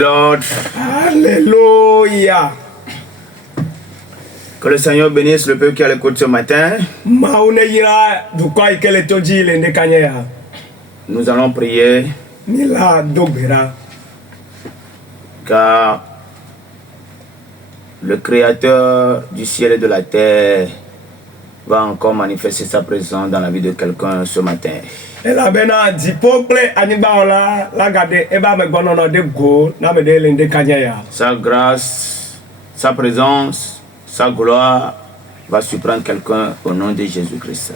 Lord. Alléluia. Que le Seigneur bénisse le peuple qui a l'écoute ce matin. Nous allons prier. Car le Créateur du ciel et de la terre va encore manifester sa présence dans la vie de quelqu'un ce matin. Sa grâce, sa présence, sa gloire va surprendre quelqu'un au nom de Jésus-Christ.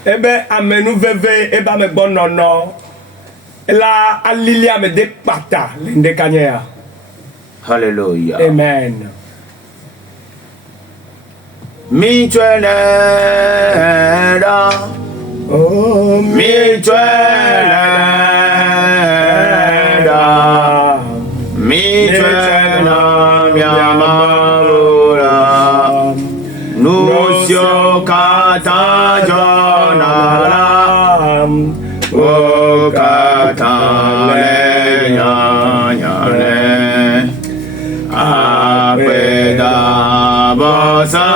Alléluia. Amen. Mi tu es là, Oh, mi tu es là, mi tu es là, mi amabura, nous sommes kata jonara, o kata le nyanyane, apeda bosa.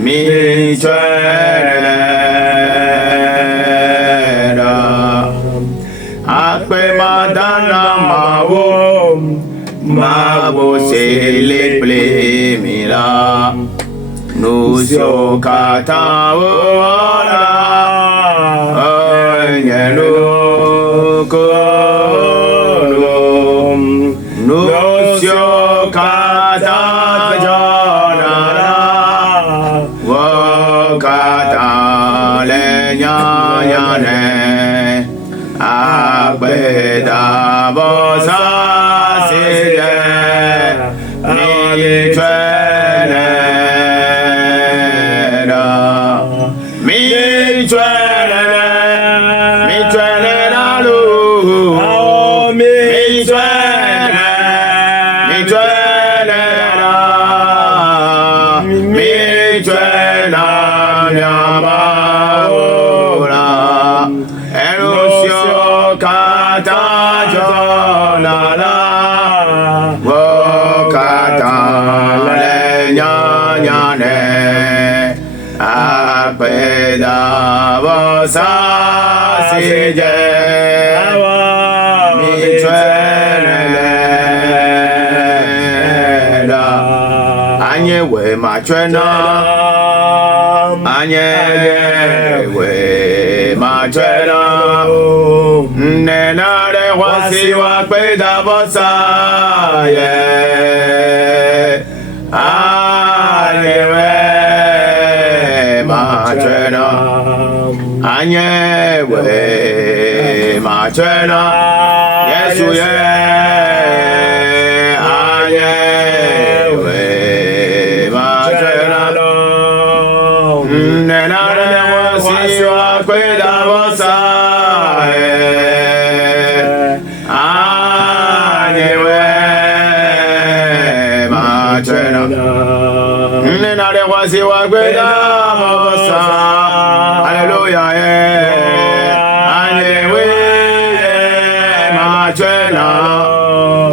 Mi tuera akpe madana mawo se le ple mira nusio kata ora ngelo ko nusio kata Abeda bosa sile mi tuelera mi tuelera lu mi tuelera nyamaora erosio kata jonala wo kata le nyanyane apeda bosa sije mi tuelera anye we machena anye we machena nena de wasi wa peda bosa ye anye we machena anye we machena yesu ye anye we machena nena de wasi wa peda bosa Alléluia.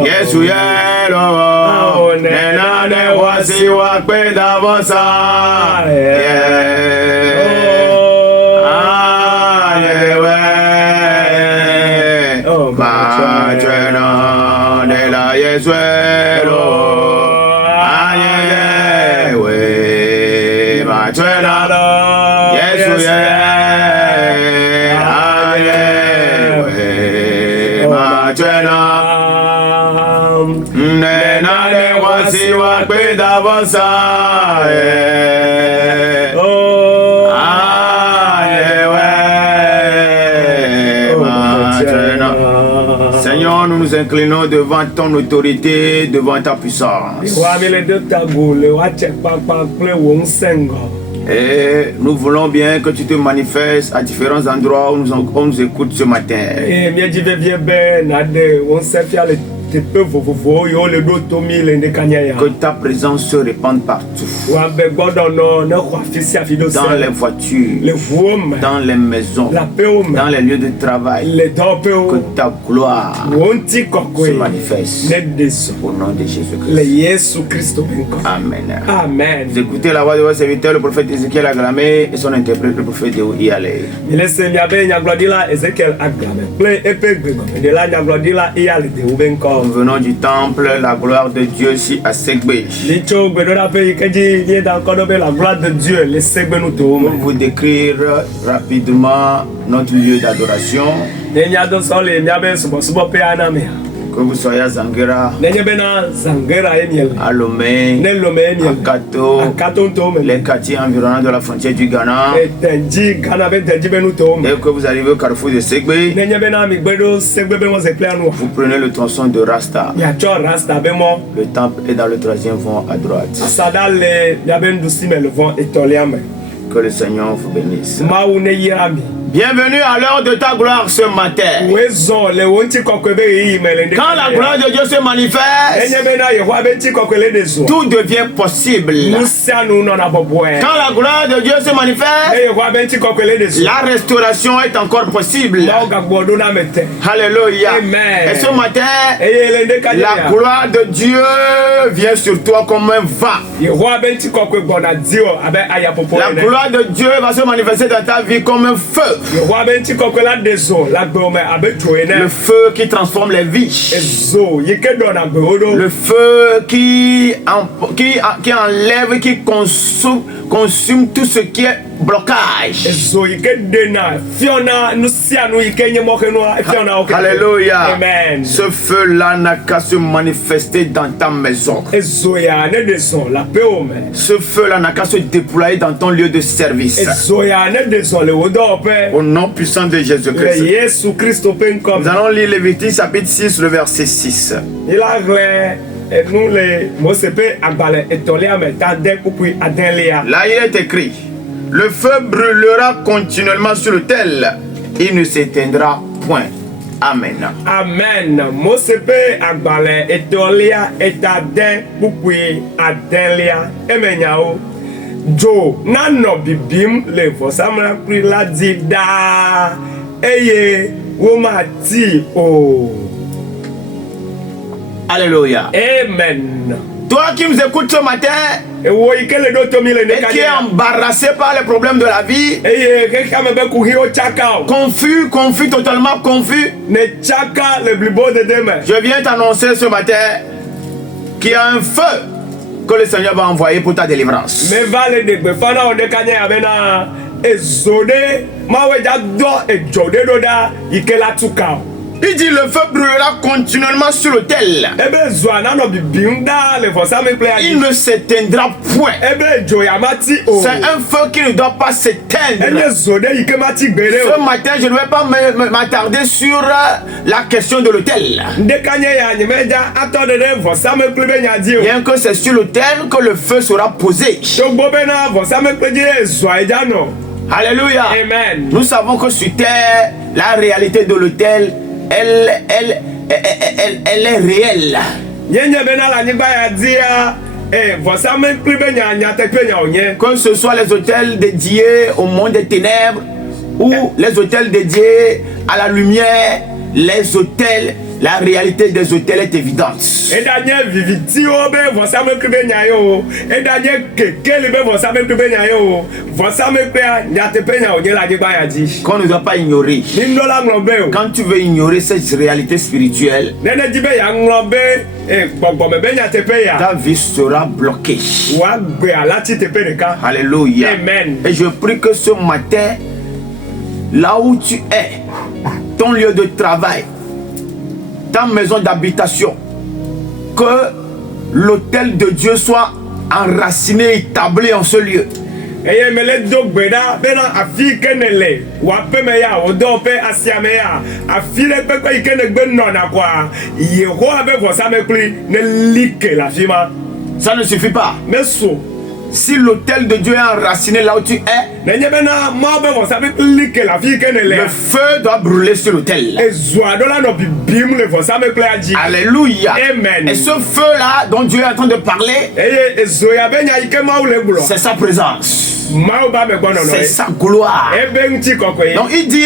Yesu yelo nena de wasi wa kwenda bosa alewe machena de la Yesu yelo alewe machena Yesu alewe machena nena de wasi wa kwenda bosa Seigneur, nous nous inclinons devant ton autorité, devant ta puissance. Et nous voulons bien que tu te manifestes à différents endroits où on nous écoute ce matin. Que ta présence se répande partout. Dans les voitures, dans les maisons, dans les lieux de travail. Que ta gloire se manifeste au nom de Jésus-Christ. Amen. Amen. Vous écoutez la voix de votre serviteur, le prophète Ézéchiel Agramé, et son interprète, le prophète Yalé. Venant du temple, la gloire de Dieu ici à Segbé. Pour vous décrire rapidement notre lieu d'adoration. Que vous soyez à Zanguera, à Lomé, à Kato, les quartiers environnants de la frontière du Ghana, et que vous arrivez au carrefour de Segbé, vous prenez le tronçon de Rasta. Le temple est dans le troisième vent à droite. Que le Seigneur vous bénisse. Bienvenue à l'heure de ta gloire ce matin. Quand la gloire de Dieu se manifeste, tout devient possible. Quand la gloire de Dieu se manifeste, la restauration est encore possible. Alléluia. Et ce matin, la gloire de Dieu vient sur toi comme un vent. La gloire de Dieu va se manifester dans ta vie comme un feu. Le feu qui transforme les vies. Le feu qui enlève, qui consume tout ce qui est blocage. Alléluia. Amen. Ce feu-là n'a qu'à se manifester dans ta maison. Ce feu-là n'a qu'à se déployer dans ton lieu de service. Au nom puissant de Jésus-Christ. Nous allons lire Lévitique chapitre 6, le verset 6. Là, il est écrit: le feu brûlera continuellement sur l'autel, il ne s'éteindra point. Amen. Amen. Mosepe agbale etolia etaden pupui adelia emenyao. Jo nano bibim le fosamra prila dida eye womati o. Alléluia. Amen. Toi qui nous écoutes ce matin et qui est embarrassé par les problèmes de la vie, confus, totalement confus, je viens t'annoncer ce matin qu'il y a un feu que le Seigneur va envoyer pour ta délivrance. Il dit le feu brûlera continuellement sur l'autel. Il ne s'éteindra point. C'est un feu qui ne doit pas s'éteindre. Ce matin, je ne vais pas m'attarder sur la question de l'autel. Bien que c'est sur l'autel que le feu sera posé. Alléluia. Amen. Nous savons que sur terre, la réalité de l'autel, elle est réelle. Que ce soit les hôtels dédiés au monde des ténèbres ou les hôtels dédiés à la lumière, les hôtels, la réalité des hôtels est évidente. Qu'on ne doit pas ignorer. Quand tu veux ignorer cette réalité spirituelle, ta vie sera bloquée. Alléluia. Amen. Et je prie que ce matin, là où tu es, ton lieu de travail, ta maison d'habitation, que l'autel de Dieu soit enraciné, établi en ce lieu. Ça ne suffit pas. Si l'autel de Dieu est enraciné là où tu es, nenye bena mawo be vɔsame kple ke le afi ke ne le lea feu doit brûler sur l'autel. ezo aɖe la nɔ bibim le vɔsame kplea dzi Alléluia. Amen. Et ce feu-là dont Dieu est en train de parler, eye ezo ya be nya yi ke mawu le gblɔ c'est sa présence. mawu ba me gbɔ C'est nɔnɔ sa gloire. ye ebe ŋuti kɔkɔe Donc il dit,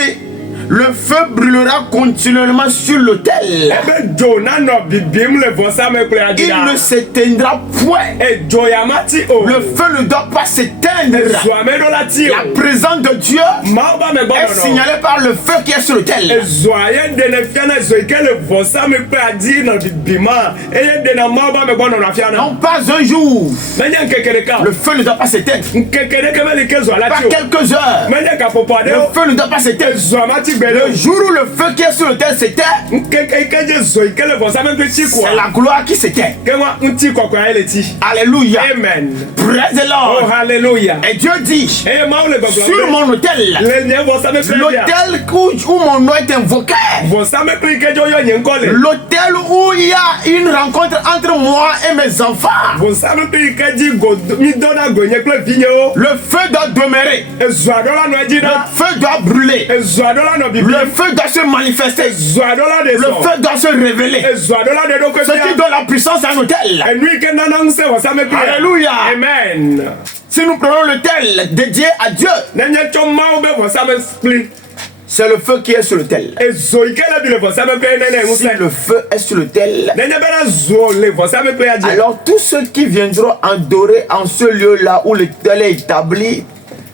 le feu brûlera continuellement sur l'autel. ebe dzo nanɔ bibim le vɔsame kplea dzi Il ne la s'éteindra point. edzo ya ma ti o Le feu ne doit pas s'éteindre. ezo ame ɖo la ti La o présence de Dieu mawu ba me gbɔ est nɔnɔ signalée par le feu qui est sur l'autel. ezoa ye ɖene fiana ezo yi ke le vɔsame kplea dzi nɔ bibima eye ɖena mawu ba me gbɔ nɔnɔ fiana Non, pas un jour. menye ŋkeke ɖeka Le feu ne doit pas s'éteindre. ŋkeke ɖeke meli ke zoa la Pas ti o quelques heures. menye gaƒoƒo Le aɖewo feu ne doit pas s'éteindre. ezoa ma ti gbe Le ɖe jour où le feu qui est sur l'autel s'éteint, ŋkeke yi ke dze zo yi ke le vɔsame kple tsi c'est koa la gloire qui s'éteint. ke wa ŋuti kɔkɔe ye le ti Alléluia. amen Praise the oh Lord. hallelujah Et Dieu dit, eye mawu le sur gbɔgblɔ mon autel, le nye vɔsame kple bia l'autel où mon nom est invoqué, vɔsame kple yi ke dzo yɔ nye ŋkɔ le l'autel où il y a une rencontre entre moi et mes enfants, vɔsame kple yi ke dzi mi dɔna go nye kple vinyewo le feu doit demeurer, ezoa ɖo la nɔ edzi le ɖa feu doit brûler, ezoa ɖo la nɔ bibi le feu doit se manifester, ezoa ɖo la ɖe le zɔ feu doit se révéler. ezoa ɖo la ɖe ɖo Ce qui kpe donne la puissance à un autel. enu yi ke nana ŋusẽ vɔsame kple Alléluia. amen Si nous prenons l'autel dédié à Dieu, nenye tsɔ mawu be vɔsame kpli c'est le feu qui est sur l'autel. ezo yi ke le bi le vɔsame kple nene Si ŋusẽ le feu est sur l'autel, nenye bena zo le vɔsame kplea dzi alors tous ceux qui viendront adorer en ce lieu-là où l'autel est établi,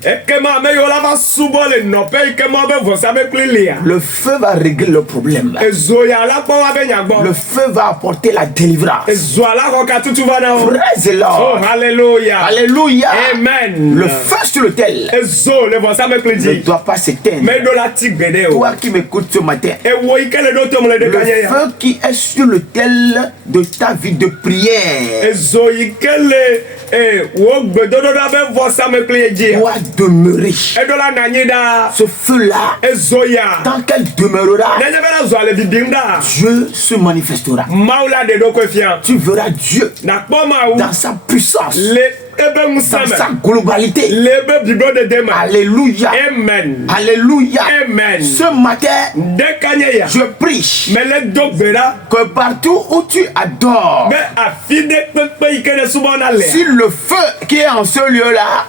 ekema ame yiwo la va subɔ le nɔƒe yi ke ma be vɔsame kpli lia le feu va régler le problème. ezo ya la kpɔ wa be Le nyagbɔ feu va apporter la délivrance. ezoa la xɔ ka tutu va na wo Praise the oh Lord. hallelujah Alléluia. amen Le feu sur l'autel ezo le vɔsame kpli ne dzi doit pas s'éteindre. meɖo la ti gbeɖe o Toi qui m'écoutes ce matin, ewo yi ke le ɖo tom le le ɖeka nye ya feu qui est sur l'autel de ta vie de prière ezo yi ke le wo gbedodoɖa be vɔsame kpli dzia doit demeurer. eɖo la nanyi ɖaa Ce feu-là, ezo ya tant qu'elle demeurera, nenye bena zoa le bibim ɖaa Dieu se manifestera. mawu la ɖe ɖokui fia Tu verras Dieu nakpɔ mawu dans sa puissance, le ebe ŋusẽ dans sa me globalité. le ebe bibodede me Alléluia. amen Alléluia. amen Ce matin, ɖeka nye ya je prie mele do gbe ɖa que partout où tu adores, be afi ɖe kpekpe yi ke ne subɔna lea si le feu qui est en ce lieu-là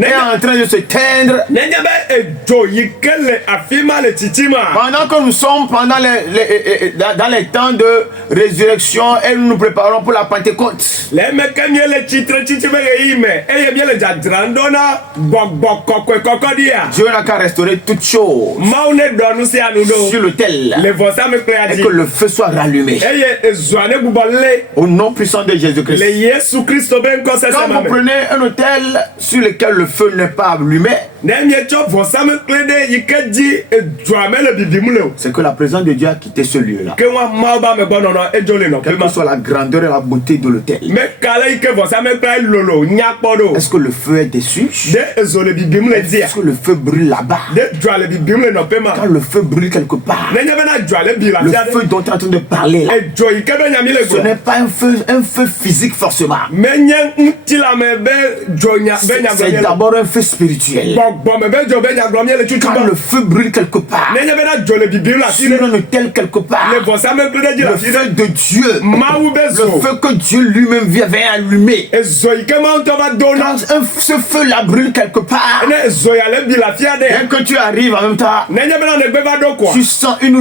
est en train de se teindre, nenye be edzo yi ke le afi ma le titima pendant que nous sommes dans dans les temps de résurrection et nous nous préparons pour la Pentecôte, le eme ke mie le tsitre tsitsi be ɣeyiɣi me eye mie le dzadzram ɖo na gbɔgbɔ kɔkɔe kɔkɔɖia Dieu n'a qu'à restaurer toutes choses mawu ne ɖɔ nu sia nu sur ɖo l'autel le vɔsame kplea et dzi que le feu soit rallumé. eye ezoa ne gbugbɔ lé Au nom puissant de Jésus-Christ. le Yesu Kristo be ŋkɔ Quand sese ma vous me prenez un autel sur lequel le feu n'est pas allumé, ne mietsɔ vɔsame kple ɖe yi ke dzi edzoa me le bibim le o c'est que la présence de Dieu a quitté ce lieu-là. ke wa mawu ba me gbɔ nɔnɔ edzo le nɔƒe Quelle ma que soit la grandeur et la beauté de l'autel. me ka le yi ke vɔsame kple lolo nyakpɔ ɖo Est-ce que le feu est dessus? de ezo le bibim le dzia Est-ce que le feu brûle là-bas? de dzoa le bibim le nɔƒe ma Quand le feu brûle quelque part, nenye bena dzoa le bi la le fia feu ɖe dont tu es en train de parler là, edzo yi ke be nyami le ce gblɔ n'est pas un feu physique forcément. menye ŋutilame be dzo nya be C'est nyagblɔmie le d'abord un feu spirituel. gbɔgbɔme be dzo be nyagblɔmie le tutu Quand ba le feu brûle quelque part, nenye bena dzo le bibim le afi sur ɖe un autel quelque part, le vɔsame kple ɖe dzi le le afi ɖe feu de Dieu, mawu be le zo feu que Dieu lui-même vient allumer. ezo yi ke mawu ŋutɔ va do na Quand ce feu-là brûle quelque part, ne ezo ya le bi la fia dès ɖe que tu arrives en même temps, nenye bena ne gbe va ɖo koa tu sens une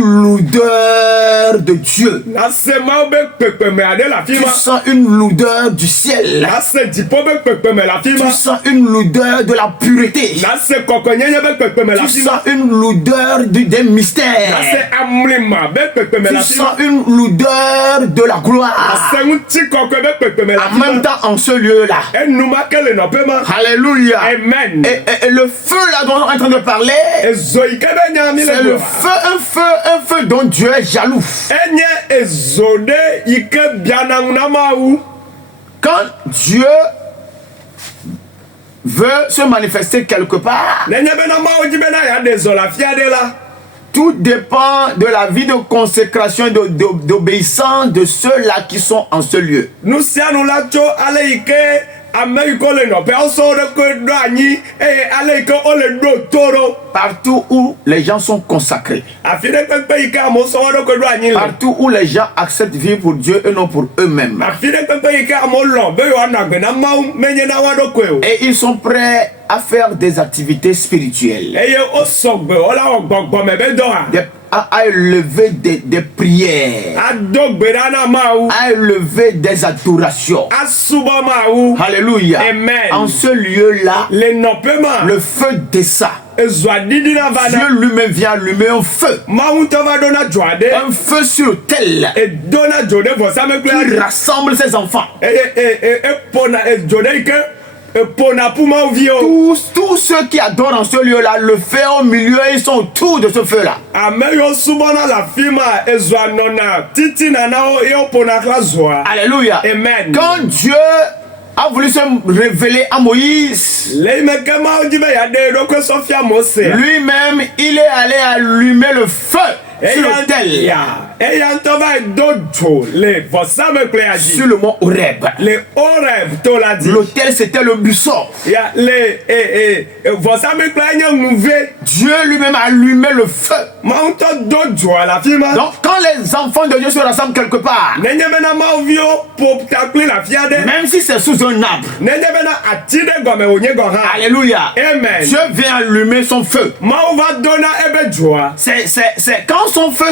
l'odeur de Dieu. nase mawu be kpekpeme aɖe le afi Tu ma sens une l'odeur du ciel. nase dziƒo be kpekpeme le afi Tu ma sens une l'odeur de la pureté. nase kɔkɔnyenye be kpekpeme le Tu afi ma sens une l'odeur des mystères. nase amlima be kpekpeme le Tu afi ma sens une l'odeur de la gloire. nase ŋuti kɔkɔe be kpekpeme le En afi même ma temps, en ce lieu-là. enuma ke le nɔƒe ma Alléluia. amen Et le feu là dont on est en train de parler, ezo yi ke be nyami le c'est le gblɔ feu, un feu dont Dieu est jaloux. enye ezo ɖe yi ke biana ŋu na mawu Quand Dieu veut se manifester quelque part, nenye bena mawu dzi bena yeaɖe zɔ le afi aɖe la tout dépend de la vie de consécration et d'obéissance de ceux-là qui sont en ce lieu. nu sia nu la tso ale yi ke ame yi ke le nɔƒe wosɔ ɖe koe ɖo anyi eye ale yi ke wole ɖo to ɖo. Partout où les gens sont consacrés. Afi ɖe kpekpe yi ke amewo sɔ ɖe koe ɖo anyi le. Partout où les gens acceptent de vivre pour Dieu et non pour eux-mêmes. Afi ɖe kpekpe yi ke amewo lɔ be yewoanɔ agbe na Mawu menye na woaɖokui o. Et ils sont prêts à faire des activités spirituelles. Eye wosɔ gbe wole wɔ gbɔgbɔme be dɔ hã. À élever des prières. Ado gbe ɖa na Mawu. À élever des adorations. Asubɔ Mawu. Alléluia. Amen. En ce lieu-là, Le nɔƒe ma. le feu descend. Ezɔa ɖiɖi na va Dieu na. lui-même vient allumer un feu. Mawu ŋutɔ va ɖo na dzo aɖe. Un feu sur l'autel Edo na dzo ɖe vɔsamlekpui qui aɖe. rassemble ses enfants. Eye eƒona dzo ɖe yi ke eƒona ƒu Mawuviwo. Tous ceux qui adorent en ce lieu-là, le feu au milieu, ils sont autour de ce feu-là. Ame yiwo subɔna le afi ma ezɔa nɔna titina na wo ye woƒona xla zoa. Alléluia. Amen. Quand Dieu a voulu se révéler à Moïse, Le yi me ke Mawu dzi be yeaɖe eɖokui sɔfia Mose. lui-même, il est allé allumer le feu sur l'autel, Eya ŋutɔ va do dzo le vɔsamlekpuia sur dzi. le mont Horeb. Le Horeb to la dzi. L'autel, c'était le buisson. Ya le vɔsamlekpuia nye ŋuve. Dieu lui-même a allumé le feu. Mawu ŋutɔ do dzoa le afi ma. Donc, quand les enfants de Dieu se rassemblent quelque part, Nenye bena Mawuviwo ƒo takpli le afi aɖe. même si c'est sous un arbre, Nenye bena ati ɖe gɔme wònye gɔ hã. alléluia, Amen. Dieu vient allumer son feu. Mawu va do na ebe dzoa. C'est quand son feu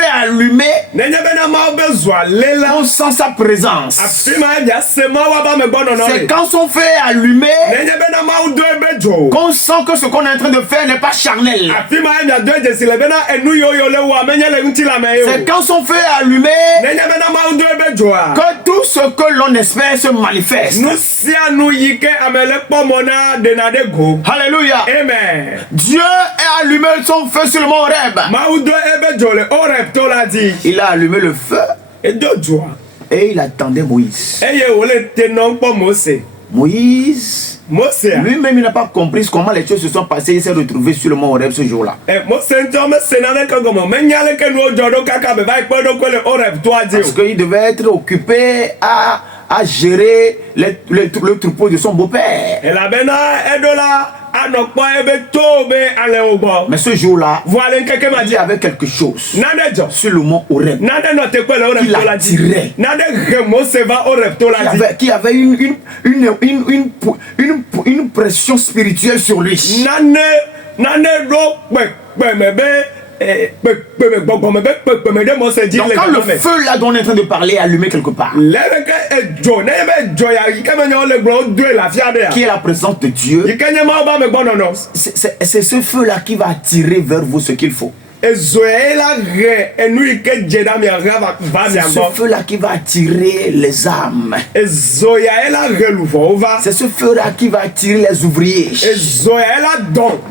est allumé, Nenye bena Mawu be zoa le la. on sent sa présence. Afi ma ebia se Mawu aba me gbɔnɔnɔ C'est le. quand son feu est allumé Nenye bena Mawu do ebe dzo. qu'on sent que ce qu'on est en train de faire n'est pas charnel. Afi ma ebia do dzesi le bena enu yiwo le wɔa menye le ŋutilame ye o. C'est quand son feu est allumé Nenye bena Mawu do ebe dzoa. que tout ce que l'on espère se manifeste. Nu sia nu yi ke ame le kpɔ mɔ na ɖena ɖe go. Alléluia. Amen. Dieu a allumé son feu sur le mont Horeb. Mawu do ebe dzo le Horeb to la dzi. Il a allumé le feu Edo dzoa. et il attendait Moïse. Eye wòle tenɔ kpɔ Mose. Moïse, Mose a. lui-même, il n'a pas compris comment les choses se sont passées. Il s'est retrouvé sur le mont Horeb ce jour-là. Mose ŋutɔ mese naneke gɔme menya leke nuwo dzɔ ɖo kaka be va yi kpe ɖokui le Horeb toa dzi Parce o. qu'il devait être occupé à gérer le troupeau de son beau-père. Elabena eɖo la anɔ kpɔ ebe to be alẽwo gbɔ. Mais ce jour-là, Vɔ ale ŋkeke ma il y dzi. avait quelque chose Nane dzɔ. sur le mont Horeb Nane nɔ teƒe le Horeb Il to la dzi. attirait. Nane he Mose va Horeb to la dzi. qui avait une pression spirituelle sur lui. Nane ɖo kpekpeme be kpekpeme gbɔgbɔme be kpekpeme ɖe Mose dzi Donc le quand le gɔme. feu là dont on est en train de parler est allumé quelque part, Lebe ke edzo ne be dzo ya yi ke menye wo le gblɔ wo doe le afi aɖea. qui est la présence de Dieu, Yi ke nye Mawu ba me gbɔnɔnɔ. c'est ce feu là qui va attirer vers vous ce qu'il faut. Ezoe la he enu yi ke dze ɖa mia he va C'est mia ce gbɔ. feu là qui va attirer les âmes. Ezoya la he luvɔwo va. C'est ce feu là qui va attirer les ouvriers. Ezoya la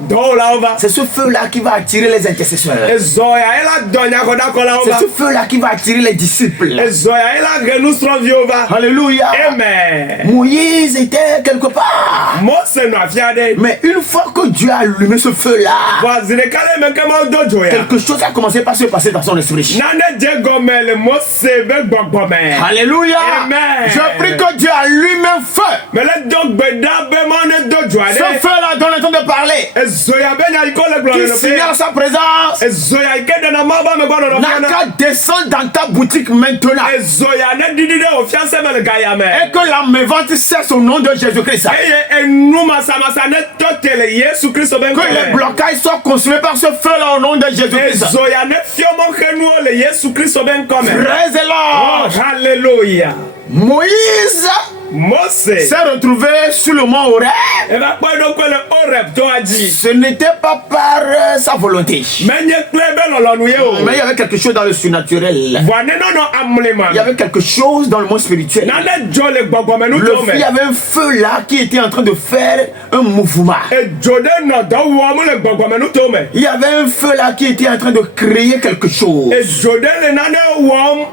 dɔwɔlawo va. C'est ce feu là qui va attirer les intercesseurs. Ezoya la nyagɔɖakɔlawo C'est va. ce feu là qui va attirer les disciples. Ezoya la he nusrɔ̃viwo va. Alléluia. Amen. Moïse était quelque part. Mose nɔ afi aɖe. Mais une fois que Dieu a allumé ce feu là, Vɔ zi ɖeka le me ke Mawu do dzo ya. quelque chose a commencé par se passer dans son esprit. Nane dze gɔme le Mose be gbɔgbɔme. Alléluia. Amen. Je prie que Dieu allume un feu. Mele do gbe ɖa be Mawu ne do dzo Ce aɖe. feu là dont on est en train de parler, Ezoya be nya yi ke le gblɔ qui le signale nɔƒe. sa présence, Ezoya yi ke ɖena Mawu ba me gbɔnɔnɔ n'a fiana. qu'à descendre dans ta boutique maintenant. Ezoya ne ɖiɖi ɖe wò fiase me le gayame. Et que la mévente cesse au nom de Jésus-Christ. Eye enu masamasa ne tɔ te le Yesu Kristo be Que les ŋkɔ me. blocages soient consumés par ce feu là au nom de Jésus-Christ. Ezoya ne fiɔmɔ xenuwo le Yesu Kristo be ŋkɔ me. Praise the Oh, Lord. hallelujah. Moïse Mose s'est retrouvé sur le mont Horeb. eva kpɔ eɖokui le Horeb toa dzi. Ce n'était pas par sa volonté. Menye kple ebe lɔlɔnu ye o. Mais il y avait quelque chose dans le surnaturel. Vɔ ne nɔnɔ amlima. Il y avait quelque chose dans le monde spirituel. Nane dzo le gbɔgbɔme Il nuto me. y avait un feu là qui était en train de faire un mouvement. Edzo ɖe nɔ dɔ wɔm le gbɔgbɔme nuto me. Il y avait un feu là qui était en train de créer quelque chose. Edzo ɖe le nane wɔm.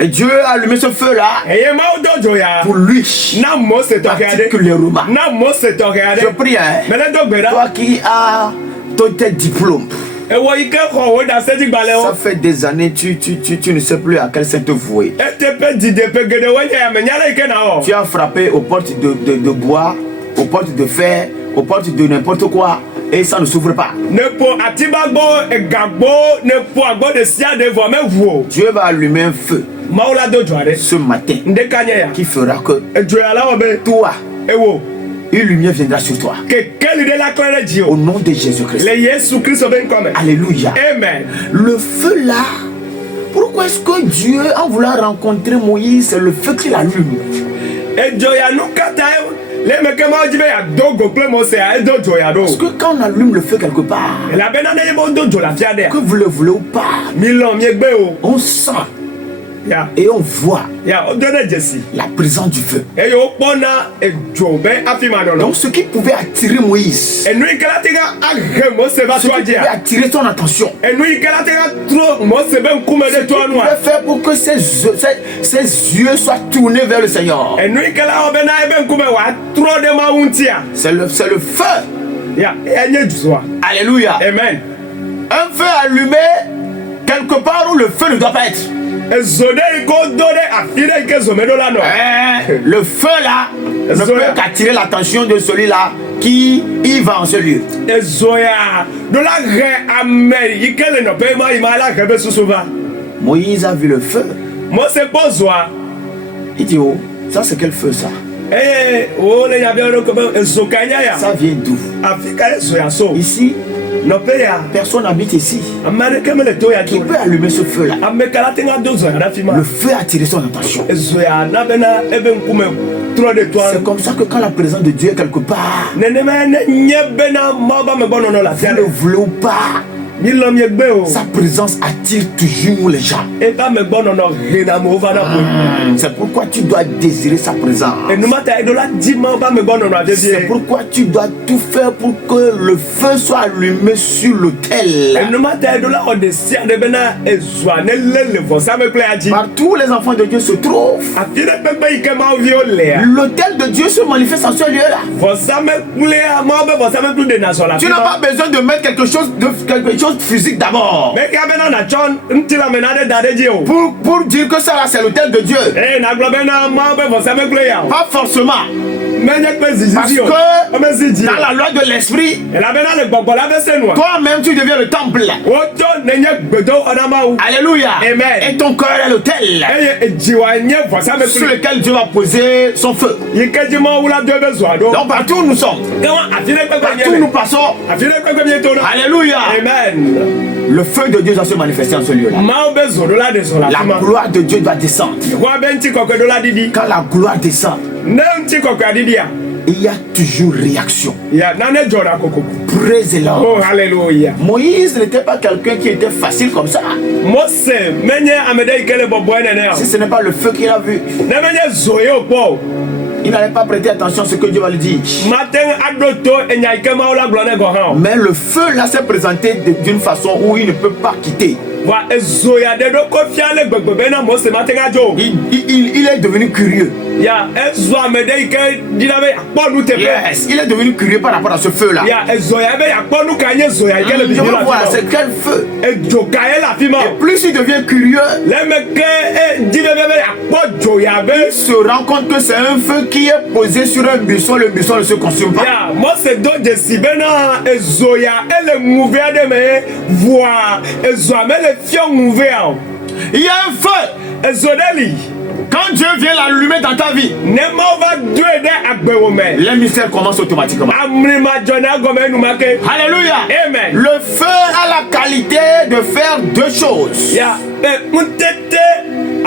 Et Dieu a allumé ce feu là Eye Mawu do dzo ya. pour lui. Na Mose tɔxɛ aɖe. Particulièrement. Na Mose tɔxɛ Je aɖe. prie, hein, Mele do gbe ɖa. toi qui as tous tes diplômes, ewɔ yi ke xɔ wo da sedi gbalẽ Ça wo. fait des années, tu ne sais plus à quelle sainte vouer. Eteƒe dideƒe geɖewoe nye ya menya le yi ke na wɔ. Tu as frappé aux portes de bois, aux portes de fer, aux portes de n'importe quoi, et ça ne s'ouvre pas. Ne ƒo atibagbɔ, egagbo, ne ƒo agbɔ de sia de vɔ meʋu o. Dieu va allumer un feu Mawu la do dzoa ɖe. ce matin Ŋdeka nye ya. qui fera que Edzo ya la wɔ be. toi, Ewo. une lumière viendra sur toi. Kekeli ɖe la klẽ ɖe dzi Au o. nom de Jésus-Christ. Le Yesu Kristo be ŋkɔ me. Alléluia. Amen. Le feu là, pourquoi est-ce que Dieu, en voulant rencontrer Moïse, c'est le feu qu'il allume? Edzo ya nu katã le me ke Mawu dzi be yeado go kple Mose ya edo dzo ya Parce ɖo. que quand on allume le feu quelque part, Elabena ne nye be wodo dzo le afi aɖea, que vous le voulez ou pas, milɔ̃ miegbe o. on sent Ya et on voit ya wodo ɖe dzesi. la présence du feu. Eye wokpɔna edzo be afi ma nɔnɔ. Donc ce qui pouvait attirer Moïse, Enu yi ke la te ŋa ahe Mose va ce qui toa pouvait dzia. attirer son attention, Enu yi ke la te ŋa tro Mose be ŋkume ɖe toa il nua. pouvait faire pour que ses yeux soient tournés vers le Seigneur. Enu yi ke la wɔ bena ebe ŋkume wòatrɔ ɖe Mawu ŋutia. C'est le feu. Ya enye dzoa. Alléluia. Amen. Un feu allumé quelque part où le feu ne doit pas être. Ezo ɖe yi ke wodo ɖe afi ɖe yi ke zomeɖo la nɔ. Le feu là ne Zoya. peut qu'attirer l'attention de celui-là qui y va en ce lieu. Ezo ya ɖo la he ame yi ke le nɔƒe ma yi ma la he be susu va. Moïse a vu le feu. Mose kpɔ zoa. Il dit, oh, ça c'est quel feu ça? Eye wo le nya bia ɖo ke be ezo ka nya ya. Ça vient d'où? Afi ka ezo ya so. Ici, Nɔƒe ya. personne n'habite ici. Ame aɖeke mele to ya Qui to. peut allumer ce feu là? Ame ka la te ŋa do zo ya ɖe afi ma. Le feu a attiré son attention. Ezo ya na bena ebe ŋkume trɔ ɖe toa. C'est comme ça que quand la présence de Dieu est quelque part, Nenema ne nye bena Mawu be amegbɔnɔnɔ le afi vous le aɖe. voulez ou pas, Milɔ̃ miegbe o. sa présence attire toujours les gens. Ebe amegbɔnɔnɔ hena amewo va na ƒo. C'est pourquoi tu dois désirer sa présence. Enumata eɖo la di Mawu be amegbɔnɔnɔ C'est vevie. pourquoi tu dois tout faire pour que le feu soit allumé sur l'autel. Enumata eɖo la wɔ ɖe sia ɖe bena ezoa ne lé le vɔsamekple ya dzi. Partout où les enfants de Dieu se trouvent, Afi ɖe kpekpe yi ke Mawuviwo lea. l'autel de Dieu se manifeste en ce lieu-là. Vɔsamekplea Mawu be vɔsamekplu ɖena zɔ le afi Tu n'as ma. pas besoin de mettre quelque chose physique d'abord. Meka bena natsɔ ŋutilame na ɖe da ɖe dzi o. Pour dire que ça là c'est l'autel de Dieu. Eye nagblɔ bena Mawu be vɔsamekple ya o. Pas forcément. Menye kple Parce zizizi o. que Womezi dzi dans o. la loi de l'esprit, Elabena le gbɔgbɔ la be se nua. toi-même tu deviens le temple. Woto nenye gbedoxɔ na Mawu. Alléluia. Amen. Et ton cœur est l'autel Eye edziwa nye sur vɔsamekplu. lequel Dieu va poser son feu. Yi ke dzi Mawu la do ebe zoa ɖo. Donc partout où nous sommes, Kewa afi ɖe kpekpe partout où nous miele. passons, Afi ɖe kpekpe mieto na. Alléluia. Amen. Le feu de Dieu doit se manifester en ce lieu-là. Mawu be zo ɖo la ɖe zɔ le La afi ma. gloire de Dieu doit descendre. Wa be ŋutikɔkɔe ɖo la ɖiɖi. Quand la gloire descend, Ne ŋutikɔkɔea ɖiɖia, il y a toujours réaction. ya nane dzɔna kokoko. Praise the Oh Lord. hallelujah. Moïse n'était pas quelqu'un qui était facile comme ça. Mose menye ame ɖe yi ke le bɔbɔe nene o. Si ce n'est pas le feu qu'il a vu, Ne menye zo ye wokpɔ o. il n'allait pas prêter attention à ce que Dieu va lui dire. Mate ŋu aɖo to enya yi ke Mawu la gblɔ ne gɔ hã o. Mais le feu là s'est présenté d'une façon où il ne peut pas quitter. Wa ezo ya ɖe ɖo ko fia le gbegbe bena Mose mate ŋu adzo o. Il est devenu curieux. Ya ezo ame ɖe yi ke dina be yakpɔ nu teƒe. Yes, il est devenu curieux par rapport à ce feu là. Ya ezo ya be yakpɔ nu ka nye zo ya yi ke le Je bibi veux la voir, fi c'est ma. quel feu. Edzo ka ye le afi ma Et o. plus il devient curieux, Le me ke di be yakpɔ dzo ya be. il se rend compte que c'est un feu qui est posé sur un buisson. Le buisson ne se consume pas. Ya Mose do dzesi bena ezo ya ele ŋuve aɖe me ye voa ezoa mele fiɔ ŋuvea o. Il y a un feu. Ezo ɖe li. Quand Dieu vient l'allumer dans ta vie, Ne Mawu va doe ɖe agbewò me. les mystères commencent automatiquement. Amlima dzɔna gɔme enumake. Alléluia. Amen. Le feu a la qualité de faire deux choses. Ya ŋutete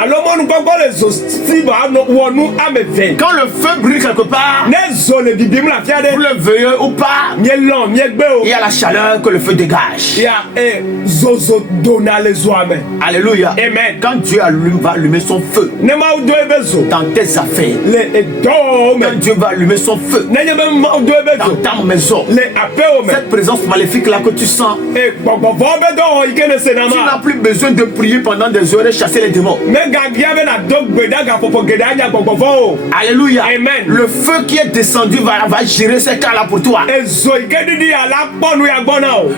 alo mɔnukpɔkpɔ le zo si ba wɔ nu ame eve. Quand le feu brille quelque part, Ne zo le bibim le afi vous aɖe. le veuillez ou pas, Mielɔ̃ miegbe il y o. a la chaleur que le feu dégage. Ya zozo dona le zoa me. Alléluia. Amen. Quand Dieu va allumer son feu Ne Mawu do ebe zo dans tes affaires, le edɔwo me. quand Dieu va allumer son feu Nenye be Mawu do ebe dans zo ta maison, le aƒewo me. cette présence maléfique là que tu sens, Gbɔgbɔvɔ be dɔwɔ yi ke ne sena tu n'as ma. plus besoin de prier pendant des heures et chasser les démons. Mega Alléluia. Amen. Le feu qui est descendu va gérer ces cas-là pour toi.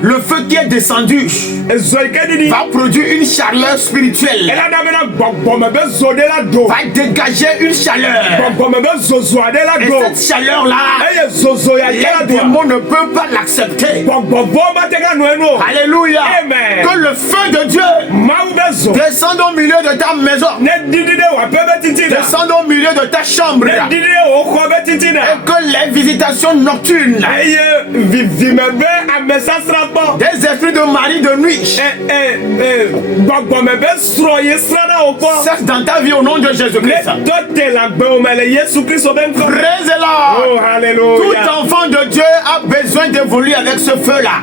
Le feu qui est descendu va produire une chaleur spirituelle. Va dégager une chaleur. Et cette chaleur-là, les démons ne peuvent pas l'accepter. Alléluia. Amen. Que le feu de Dieu descende au milieu de ta maison. Descende au milieu de ta chambre. Et que les visitations nocturnes des esprits de mari de nuit cessent dans ta vie au nom de Jésus-Christ. Praise-la. Oh, alléluia. Tout enfant de Dieu a besoin d'évoluer avec ce feu-là.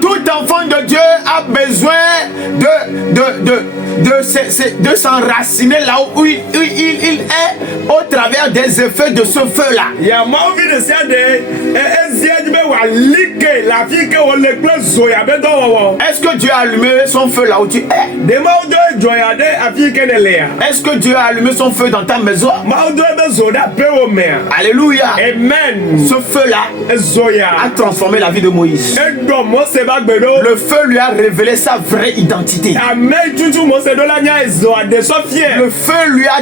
Tout enfant de Dieu a besoin de s'enraciner là où il est au travers des effets de ce feu-là. Est-ce que Dieu a allumé son feu là où tu es? Est-ce que Dieu a allumé son feu dans ta maison? Alléluia. Amen. Ce feu-là a transformé la vie de Moïse. Le feu lui a révélé sa vraie identité. Le feu lui a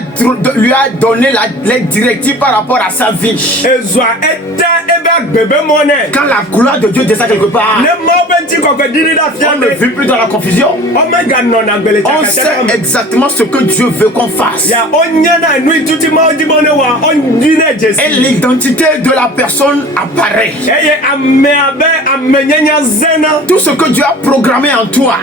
donné les directives par rapport à sa vie. Quand la gloire de Dieu descend quelque part, on ne vit plus dans la confusion. On sait exactement ce que Dieu veut qu'on fasse. Et l'identité de la personne apparaît. Tout ce que Dieu a programmé en toi.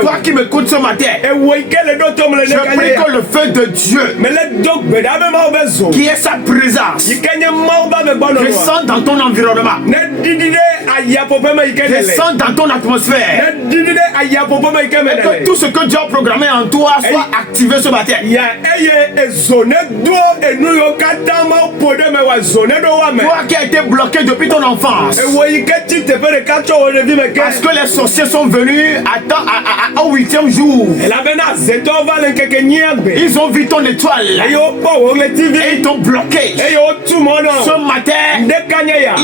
Toi qui m'écoutes ce matin, je prie que le feu de Dieu, qui est sa présence, descend dans ton environnement, descend dans ton atmosphère, et que tout ce que Dieu a programmé en toi soit activé ce matin. Toi qui as été bloqué depuis ton enfance, parce que les sorciers sont venus au 8e jour, ils ont vu ton étoile et ils t'ont bloqué. Ce matin, il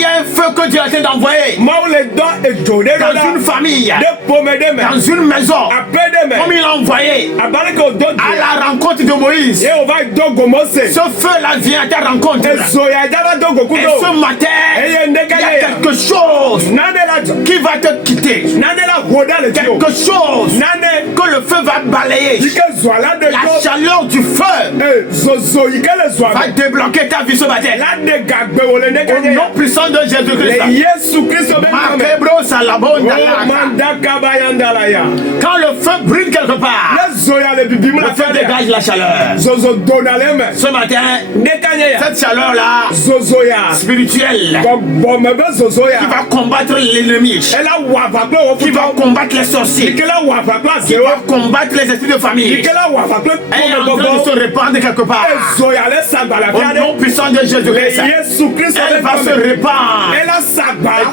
y a un feu que Dieu a été d'envoyer dans une famille, dans une maison, comme il a envoyé à la rencontre de Moïse. Ce feu-là vient à ta rencontre. Et ce matin, il y a quelque chose qui va te quitter. Quelque chose que le feu va balayer. La chaleur du feu va débloquer ta vie ce matin. Au nom puissant de Jésus-Christ. Quand le feu brûle quelque part, le feu dégage la chaleur. Ce matin, cette chaleur-là spirituelle qui va combattre l'ennemi, qui va combattre les sorciers, qui va combattre les esprits de famille, elle est en train de se répandre quelque part. Au nom puissant de Jésus-Christ, elle va se répandre. Et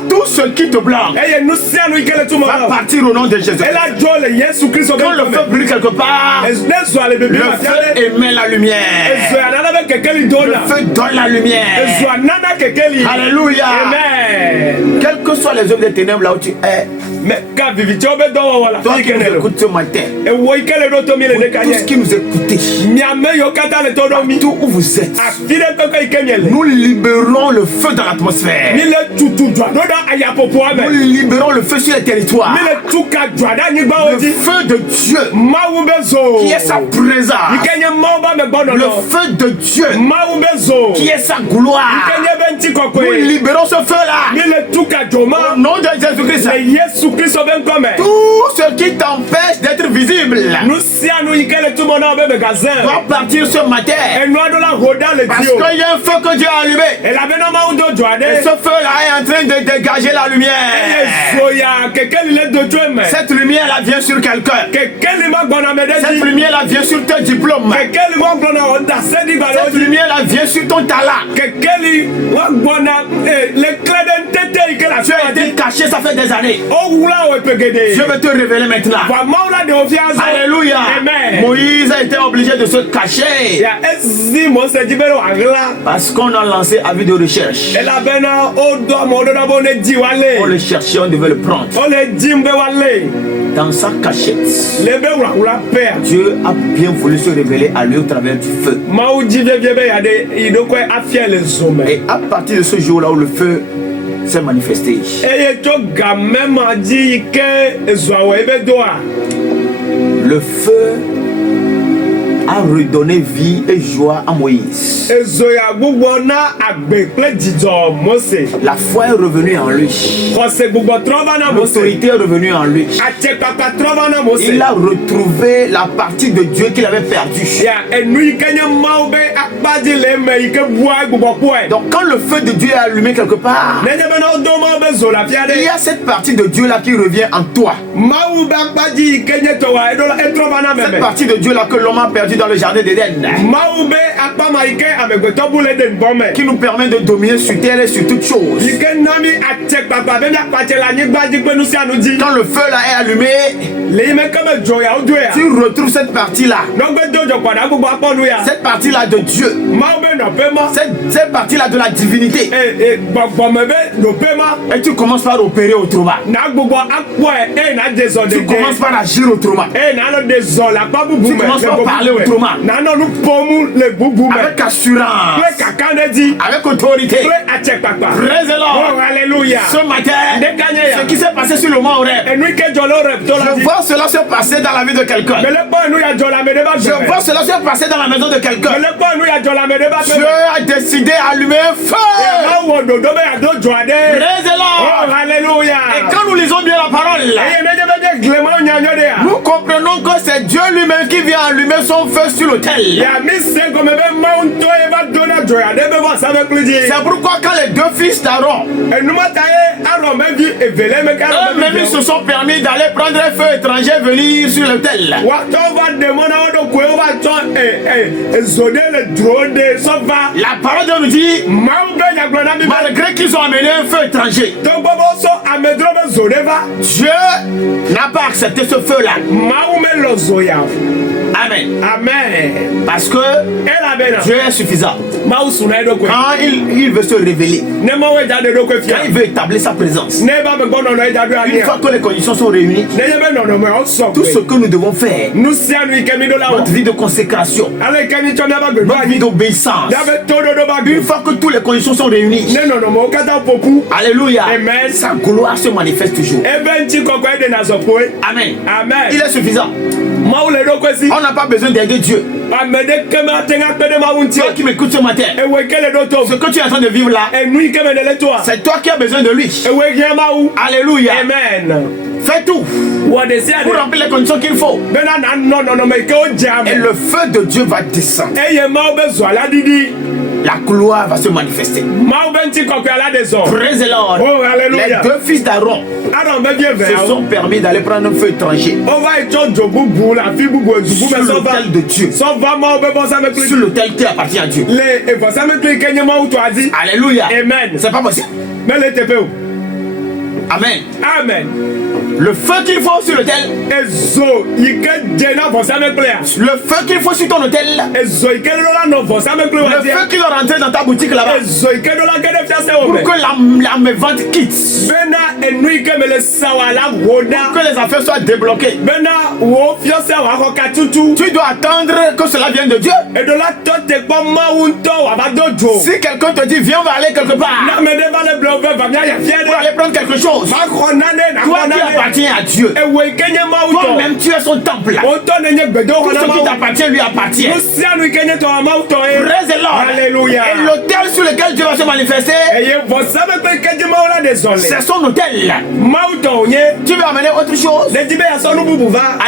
tout ce qui te bloque va partir au nom de Jésus. Quand le feu brûle quelque part, le feu émet la lumière. Le feu donne la lumière. Alléluia. Amen. Quelles que soient les œuvres des ténèbres là où tu es, toi qui nous écoutes ce matin, pour tous qui nous écoutez, partout où vous êtes, nous libérons le feu dans l'atmosphère. Nous libérons le feu sur les territoires. Le feu de Dieu qui est sa présence. Le feu de Dieu qui est sa gloire. Nous libérons ce feu-là au nom de Jésus-Christ. Tout ce qui t'empêche d'être visible va partir ce matin. Parce qu'il y a un feu que Dieu a allumé. Et ce feu-là est en train de dégager la lumière. Cette lumière-là vient sur quelqu'un. Cette lumière-là vient sur tes diplômes. Cette lumière-là vient sur ton talent. Tu as été caché, ça fait des années. Je vais te révéler maintenant. Alléluia. Amen. Moïse a été obligé de se cacher parce qu'on a lancé avis de recherche. On le cherchait, on devait le prendre. Dans sa cachette, Dieu a bien voulu se révéler à lui au travers du feu. Et à partir de ce jour-là où le feu s'est manifesté, le feu a redonné vie et joie à Moïse. La foi est revenue en lui. L'autorité est revenue en lui. Il a retrouvé la partie de Dieu qu'il avait perdue. Donc quand le feu de Dieu est allumé quelque part, il y a cette partie de Dieu là qui revient en toi. Cette partie de Dieu là que l'homme a perdu dans le jardin d'Éden, qui nous permet de dominer sur terre et sur toutes choses. Quand le feu là est allumé, tu retrouves cette partie là, cette partie là de Dieu, cette partie là de la divinité, et tu commences par opérer autrement. Tu commences par agir autrement. Tu commences par parler autrement. Avec assurance, avec autorité. Praise the Lord. Alléluia. Ce matin, ce qui s'est passé sur le mont Horeb, je vois cela se passer dans la vie de quelqu'un. Je vois cela se passer dans la maison de quelqu'un. Dieu a décidé d'allumer un feu. Praise the Lord. Alléluia. Et quand nous lisons bien la parole, nous comprenons que c'est Dieu lui-même qui vient allumer son feu sur l'autel. C'est pourquoi quand les deux fils d'Aaron, eux-mêmes ils se sont permis d'aller prendre un feu étranger et venir sur l'autel. La parole de nous dit, malgré qu'ils ont amené un feu étranger, Dieu n'a pas accepté ce feu-là. Amen. Amen. Parce que Dieu est suffisant. Quand il veut se révéler, quand il veut établir sa présence, une fois que les conditions sont réunies, tout ce que nous devons faire, notre vie de consécration, notre vie d'obéissance, une fois que toutes les conditions sont réunies, alléluia, sa gloire se manifeste toujours. Amen. Amen. Il est suffisant. On n'a pas besoin d'aider Dieu. Toi qui m'écoutes ce matin, ce que tu es en train de vivre là, c'est toi qui as besoin de lui. Alléluia. Amen. Fais tout pour remplir les conditions qu'il faut. Et le feu de Dieu va descendre. La gloire va se manifester. Praise the Lord. Oh, alléluia. Les deux fils d'Aaron se sont permis d'aller prendre un feu étranger sur l'autel de Dieu, sur l'autel qui appartient à Dieu. Alléluia. Amen. C'est pas possible. Amen. Amen. Le feu qu'il faut sur l'autel, le feu qu'il faut sur ton hôtel, le feu qui doit rentrer dans ta boutique là-bas, pour que la mévente quitte, pour que les affaires soient débloquées. Tu dois attendre que cela vienne de Dieu. Si quelqu'un te dit viens, on va aller quelque part pour aller prendre quelque chose, toi qui appartiens à Dieu, toi-même tu es son temple. Tout ce qui t'appartient lui appartient. Praise the Lord. Alléluia. Et l'autel sur lequel Dieu va se manifester, c'est son autel. Tu veux amener autre chose?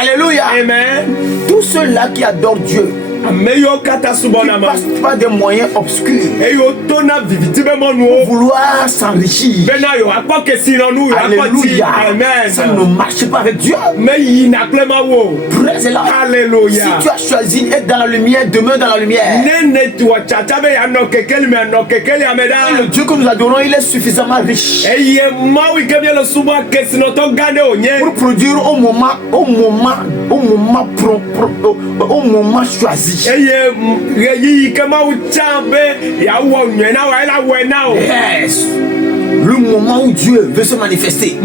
Alléluia. Amen. Tous ceux-là qui adorent Dieu Mais yo kata qui subona ne ma. passe pas des moyens obscurs Et yo tona viviti be pour monu. vouloir s'enrichir. Bena yo akwa kesi no nu Alléluia. Amen. Ça ne marche pas avec Dieu. Mais yi na klema wo. Praise the Lord. Alléluia. Si tu as choisi d'être dans la lumière, demeure dans la lumière. Nene tu wa chacha be ya no kekeli me no kekeli Et ameda. le Dieu que nous adorons, il est suffisamment riche Eye mawi kebye le suba kesi no to gade onye. pour produire au moment choisi. Eye reyi kema u chambe ya wo nyena wa ila wena o. Yes. Le moment où Dieu veut se manifester,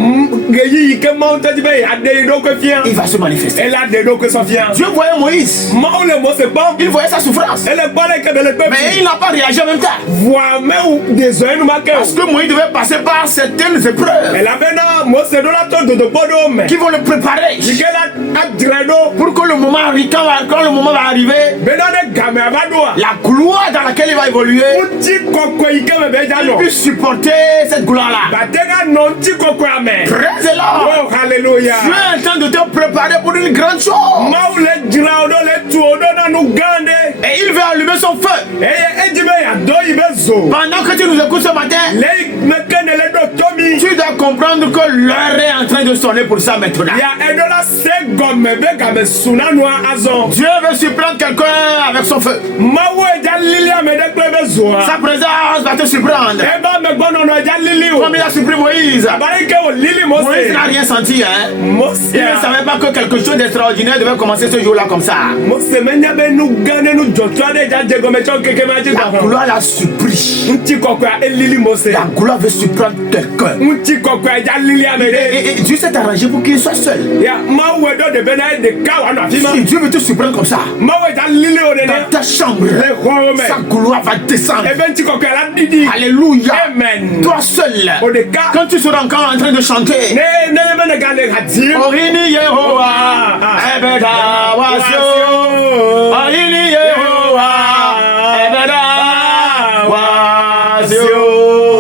Reyi kema u taji be ya de do ko fian. il va se manifester. Elle a de do ko so fian. Dieu voyait Moïse, Ma le mo se bon. il voyait sa souffrance, Elle bale ke de le peuple. mais il n'a pas réagi en même temps. Voix mais ou des oeufs nous marquent. Parce que Moïse devait passer par certaines épreuves Elle avait na mo se do la to de podo me. qui vont le préparer Jikela adredo. pour que le moment arrive, quand le moment va arriver, Bena de game abadoa. la gloire dans laquelle il va évoluer, Uti kokko ike me be il jano. puisse supporter cette gloire-là. Batega non ti kokko ame. Praise the Lord. Oh hallelujah. Dieu est en train de te préparer pour une grande chose. Maule jira odo le tu odo na nu gande. Et il veut allumer son feu. Eye ejime ya do ibe zo. Pendant que tu nous écoutes ce matin, Le me kene le do tomi. tu dois comprendre que l'heure est en train de sonner pour ça maintenant. Ya edola se gomme be game sunanwa azon. Dieu veut surprendre quelqu'un avec son feu. Mawe ja lili ame de klebe zo. Sa présence va te surprendre. Eba me gbono no ja lili o. Comme il a surpris Moïse. Abarike o lili Moïse Mose. n'a rien senti, hein. Mose. Il ne savait pas que quelque chose d'extraordinaire devait commencer ce jour-là comme ça. Mose menya be nu gane nu jotwa de ja jego me chon keke ma ji La da. gloire l'a surpris. Nti kokwa e lili Mose. La gloire veut surprendre quelqu'un. Nti kokwa ja lili ame de. Et Dieu s'est arrangé pour qu'il soit seul. Ya mawe do de bena de kawa no afima. Si Dieu veut te surprendre comme ça, Mawe ja lili o de dans ne. ta chambre, Le home. sa gloire va descendre. Ebe nti kokwa la didi. Alléluia. Amen. Toi seul, O de ka. quand tu seras encore en train de chanter, Ne mena gane hati. Orini Yehowa, Ebeda Wasio. Orini Yehowa, Ebeda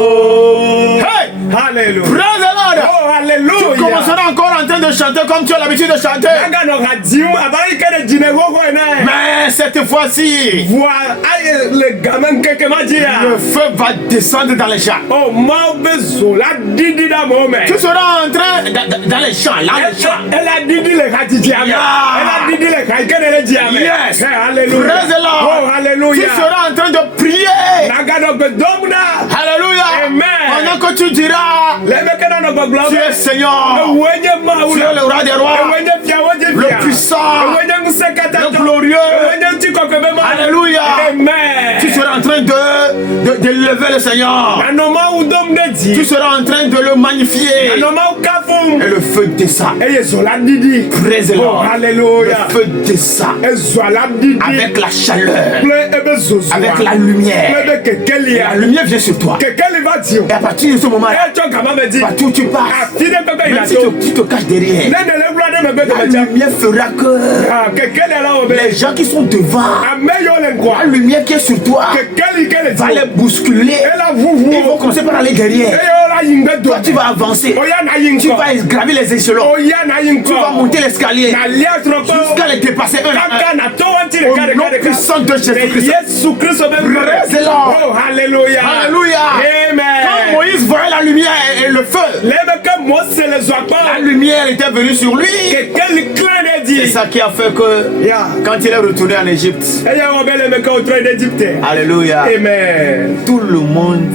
Wasio. Hey! Hallelujah. Praise the Lord! Oh, Tu hallelujah. commenceras encore en train de chanter comme tu as l'habitude de chanter. Aga no hadi abarike de jine gogo ene. Mais cette fois-ci, Voix aye le gamin keke le magia. feu va descendre dans les champs. Oh, ma bezo la didi da moment. Tu seras en train dans les champs, là, les champs. Elle a didi le hati diame. Yeah. Elle a didi le kaikene le diame. Yes. Hey, hallelujah. Praise the Lord. Oh, hallelujah. Tu seras en train de prier. Naga no bedomna. Alléluia. Amen. Pendant que tu diras, Lebe kana no tu globe. es Seigneur, Wenye tu maula. es le roi des rois, Wenye fia wenye le fia. puissant, Wenye musekata. le glorieux. Wenye ntiko kebema. Alléluia. Amen. Tu seras en train de lever le Seigneur. Anoma udom Tu dedi. seras en train de le magnifier. Anoma ukafum. Et le feu descend. Eye zola didi. Praise the Oh, Lord. hallelujah. Le feu descend. Ezola didi. Avec la chaleur, Ple ebe zozo. avec la lumière. Ple de kekelia. La lumière vient sur toi. Kekeli va dio. Et à partir de ce moment, E cho kama me di. partout où tu passes, Afide pepe même ina si to. tu te caches derrière, Nene le vla de me be de la me ja. lumière fera que Ah, kekeli ala obe. les gens qui sont devant, Ameyo le la nkwa. lumière qui est sur toi, Kekeli kele va dio. les bousculer. Ela Ils vont vuvu. commencer par aller derrière. Eyo la yingbe do. Toi, tu vas avancer. Oya na Tu yinko. vas gravir les échelons. Oya na yinko. Tu vas monter l'escalier Na lia troko. jusqu'à les dépasser un à Kaka un. na to wanti le Au kade nom kade puissant de Jésus-Christ. Yesu Christ be. Praise the Lord. Oh, hallelujah. Alléluia. Quand Amen. Moïse voyait la lumière et le feu, Lebe ke Mose le la zwakpa. lumière était venue sur lui. Kekeli klene C'est di. ça qui a fait que Ya. quand il est retourné en Égypte, Eya obele me ka outre d'Égypte. alléluia, Amen. tout le monde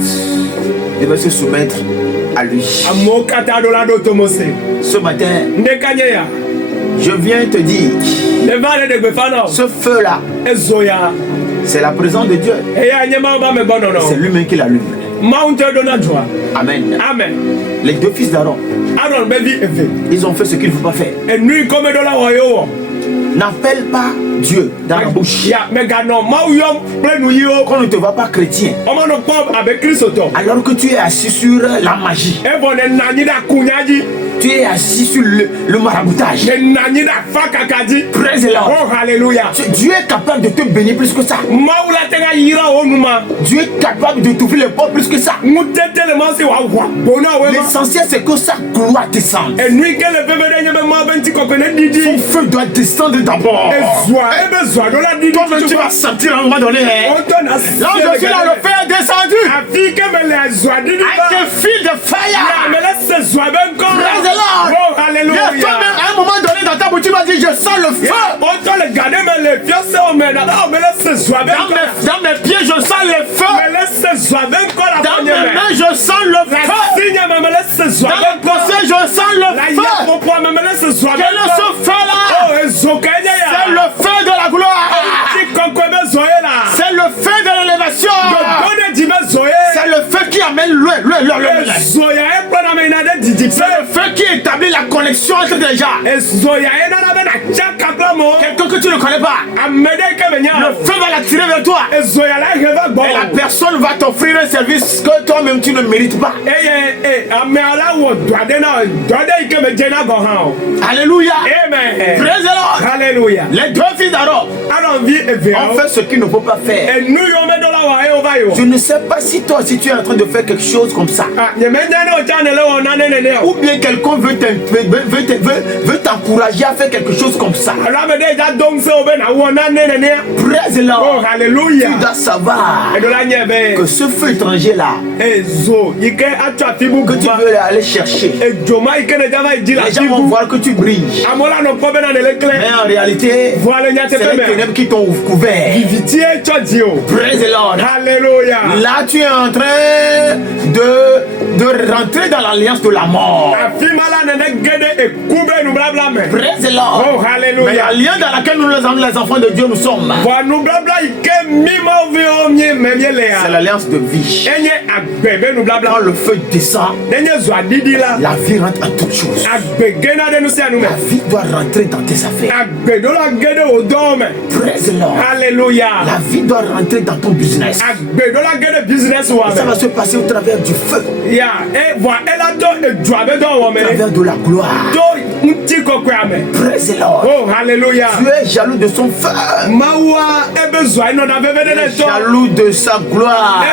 devait se soumettre à lui. Amo kata do la do to Mose. Ce matin, Ndekanye ya. je viens te dire, Le vale de Befano. ce feu-là, Ezoya. c'est la présence de Dieu. Eya nyema ba me bono no. C'est lui-même qui l'allume. Mount dona joa. Amen. Amen. Les deux fils d'Aaron, Aaron be vi efe. ils ont fait ce qu'il ne faut pas faire. Enui comme do la woyo. N'appelle pas Dieu dans la bouche. Ya me gano mau yom plenu yo. Qu'on ne te voit pas chrétien. Omo no pom avec Christ to. Alors que tu es assis sur la magie. Evone nani da kunyaji. Tu es assis sur le maraboutage. Praise the Lord. Oh, hallelujah. Dieu est capable de te bénir plus que ça. Dieu est capable de t'ouvrir les portes plus que ça. L'essentiel, c'est que sa gloire descende. Son feu doit descendre d'abord. Toi-même, tu vas sentir à un moment donné. Là où je suis là, le feu est descendu. Avec des fils de fire. Praise the Lord. Oh, hallelujah. Toi-même, à un moment donné, dans ta bouche, tu vas dire, je sens le feu. Dans mes pieds, je sens le feu. Dans mes mains, je sens le feu. Dans mes pensées, je sens le feu. Quel est ce feu-là? C'est le feu de la gloire. C'est le feu de l'élévation. C'est le feu qui amène loin. C'est le feu qui établit la connexion entre les gens. Quelqu'un que tu ne connais pas, le feu va l'attirer vers toi. Et la personne va t'offrir un service que toi-même tu ne mérites pas. Alléluia. Amen. Praise the Lord. Hallelujah. Les deux fils d'Aaron ont fait ce qu'il ne faut pas faire. Je ne sais pas si toi aussi tu es en train de faire quelque chose comme ça. Ou bien quelqu'un veut t'encourager à faire quelque chose comme ça. Praise the Lord. Oh, hallelujah. Tu dois savoir que ce feu étranger là que tu veux aller chercher, les gens vont voir que tu brilles. Mais en réalité, c'est les ténèbres qui t'ont couvert. Praise the Lord. Hallelujah. Là, tu es en train de rentrer dans l'alliance de la mort. Praise the Lord. Oh, hallelujah. Mais l'alliance dans laquelle nous, les enfants de Dieu, nous sommes, c'est l'alliance de vie. Quand le feu descend, la vie rentre en toutes choses. La vie doit rentrer dans tes affaires. Praise the Lord. Hallelujah. La vie doit rentrer dans ton business. Ça va se passer au travers du feu. Au travers de la gloire. Praise the Lord. Oh, hallelujah. Tu es jaloux de son feu. Jaloux de sa gloire.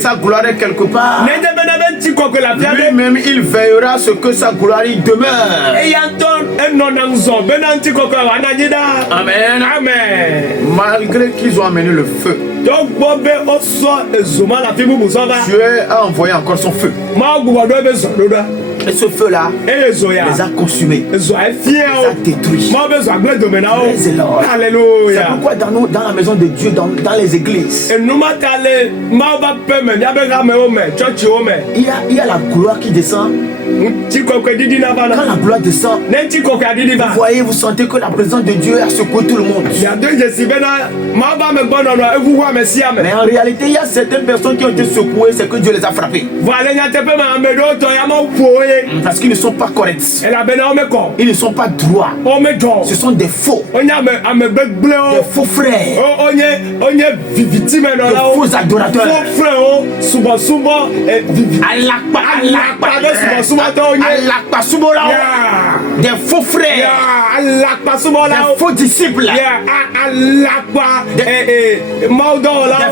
Sa gloire est quelque part. Lui-même, il veillera à ce que sa gloire y demeure. Amen. Amen. Malgré qu'ils ont amené le feu, Dieu a envoyé encore son feu. Et ce feu-là les a consumés, les a détruits. Praise the Lord. Alléluia. C'est pourquoi dans la maison de Dieu, dans les églises, il y a la gloire qui descend. Quand la gloire descend, vous voyez, vous sentez que la présence de Dieu a secoué tout le monde. Mais en réalité, il y a certaines personnes qui ont été secouées, c'est que Dieu les a frappées. Parce qu'ils ne sont pas corrects. Ils ne sont pas droits. Ce sont des faux. Des faux frères. Des faux adorateurs. Des faux frères. Des faux disciples. Des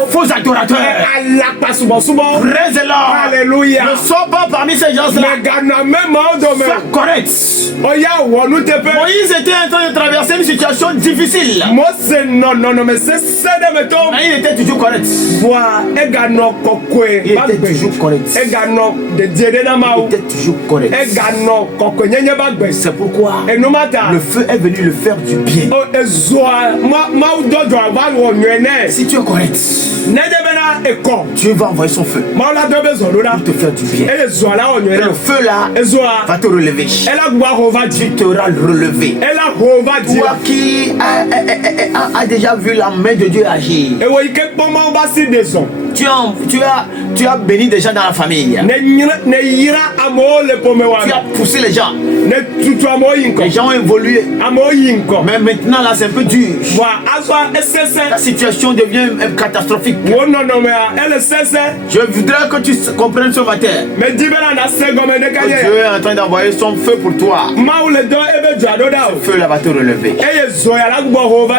faux adorateurs. Praise the Lord. Alléluia. Ne sois pas parmi ces gens-là. Sois correct. Moïse était en train de traverser une situation difficile. Mais il était toujours correct. Il était toujours correct. Il était toujours correct. C'est pourquoi le feu est venu le faire du bien. Si tu es correct, Dieu va envoyer son feu pour te faire du bien. Et le feu là va te relever. Tu seras relevé. Toi qui a déjà vu la main de Dieu agir, tu as béni des gens dans la famille. Tu as poussé les gens. Les gens ont évolué. Mais maintenant là c'est un peu dur. La situation devient catastrophique. Je voudrais que tu comprennes ce matin que Dieu est en train d'envoyer son feu pour toi. Ce feu là va te relever.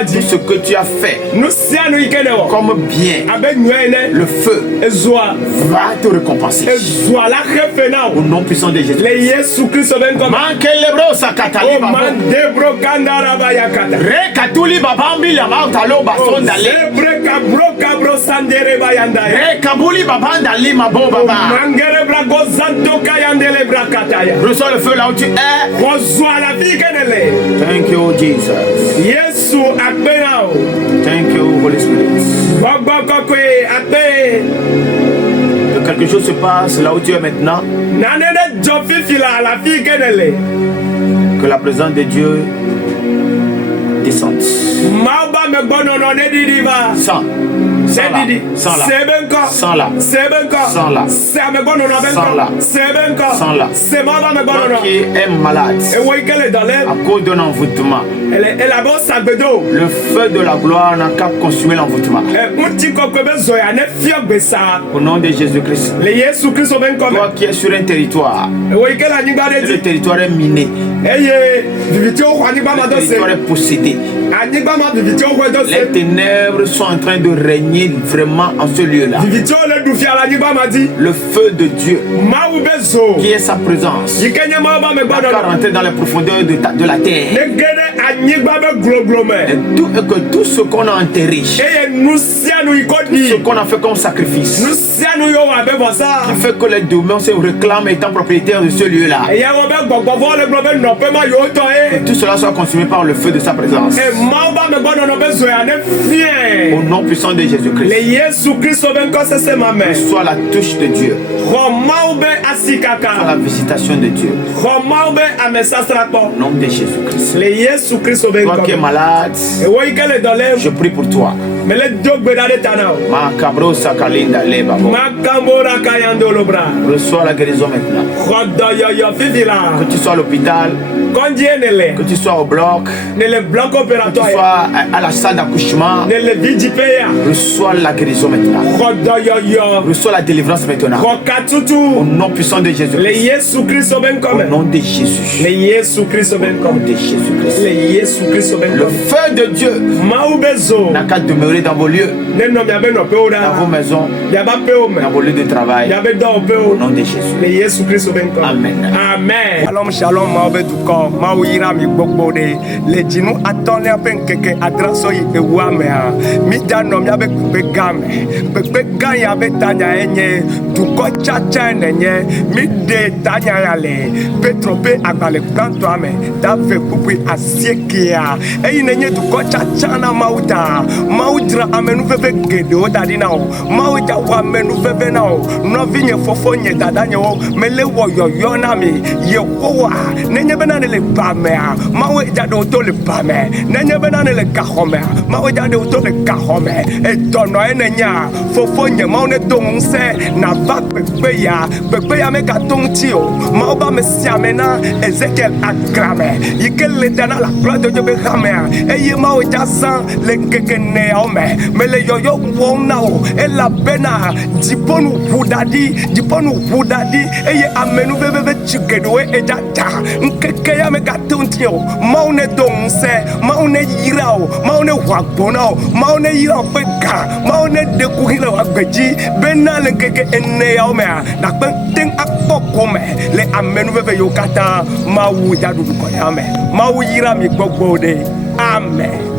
Tout ce que tu as fait comme bien, le feu va te récompenser. Au nom puissant de Jésus. Rekatuli babambi la mautalo basondale. Rekabuli babandali mabo baba. Reçois le feu là où tu es. Thank you Jesus. Thank you Holy Spirit. Que quelque chose se passe là où tu es maintenant. Que la présence de Dieu descende. Sans là. Toi qui es malade à cause d'un envoûtement, le feu de la gloire n'a qu'à consumer l'envoûtement. Au nom de Jésus-Christ. Toi qui es sur un territoire, le territoire est miné, le territoire est possédé. Les ténèbres sont en train de régner vraiment en ce lieu-là. Le feu de Dieu, qui est sa présence, va rentrer dans les profondeurs de la terre. Et que tout ce qu'on a enterré, tout ce qu'on a fait comme sacrifice, qui fait que les démons se réclament étant propriétaires de ce lieu-là, que tout cela soit consumé par le feu de sa présence. Au nom puissant de Jésus-Christ. Reçois la touche de Dieu. Reçois la visitation de Dieu. Au nom de Jésus-Christ. Toi qui es malade, je prie pour toi. Reçois la guérison maintenant. Que tu sois à l'hôpital, que tu sois au bloc, que tu sois à la salle d'accouchement, reçois la guérison maintenant. Reçois la délivrance maintenant. Au nom puissant de Jésus-Christ. Au nom de Jésus. Au nom de Jésus-Christ. Le feu de Dieu n'a qu'à demeurer dans vos lieux, dans vos maisons, dans vos lieux de travail. Au nom de Jésus. Amen. Shalom, shalom, Mawira mi gbogbo de le jinu atole apen keke adraso yi ewame ha mi dano mi abe kupe gan ya be tanya enye duko chacha nenye mi de tanya yale petrope agbale kanto ame ta fe kupe asiekia eyi nenye duko chacha na maudra amenu feve gede o dadina o mauja wa menu feve na o no vinye fofo nye dadanya o mele wo yoyo na mi ye wo nenye bena le bamea mawe jado to le bamea nenye bena le kahome mawe jado to le kahome e tono enenya fofo nye maune donse na va pepe ya me katonti o maoba me siamena Ezekiel agrame yikele dana la gloire de Dieu be hamea eye mawe jasan le kekene ome mele yoyo wona o e la bena diponu hudadi eye amenu bebe chikedo e jata nkeke ya me katonti o maune donse maune yirao maune wagbonao maune yirao peka maune dekuhile wagbeji bena le keke ene ya ome na penting akpokome le amenu bebe yokata mawu jadu ko ya me mawu yira mi gbogbo de amen.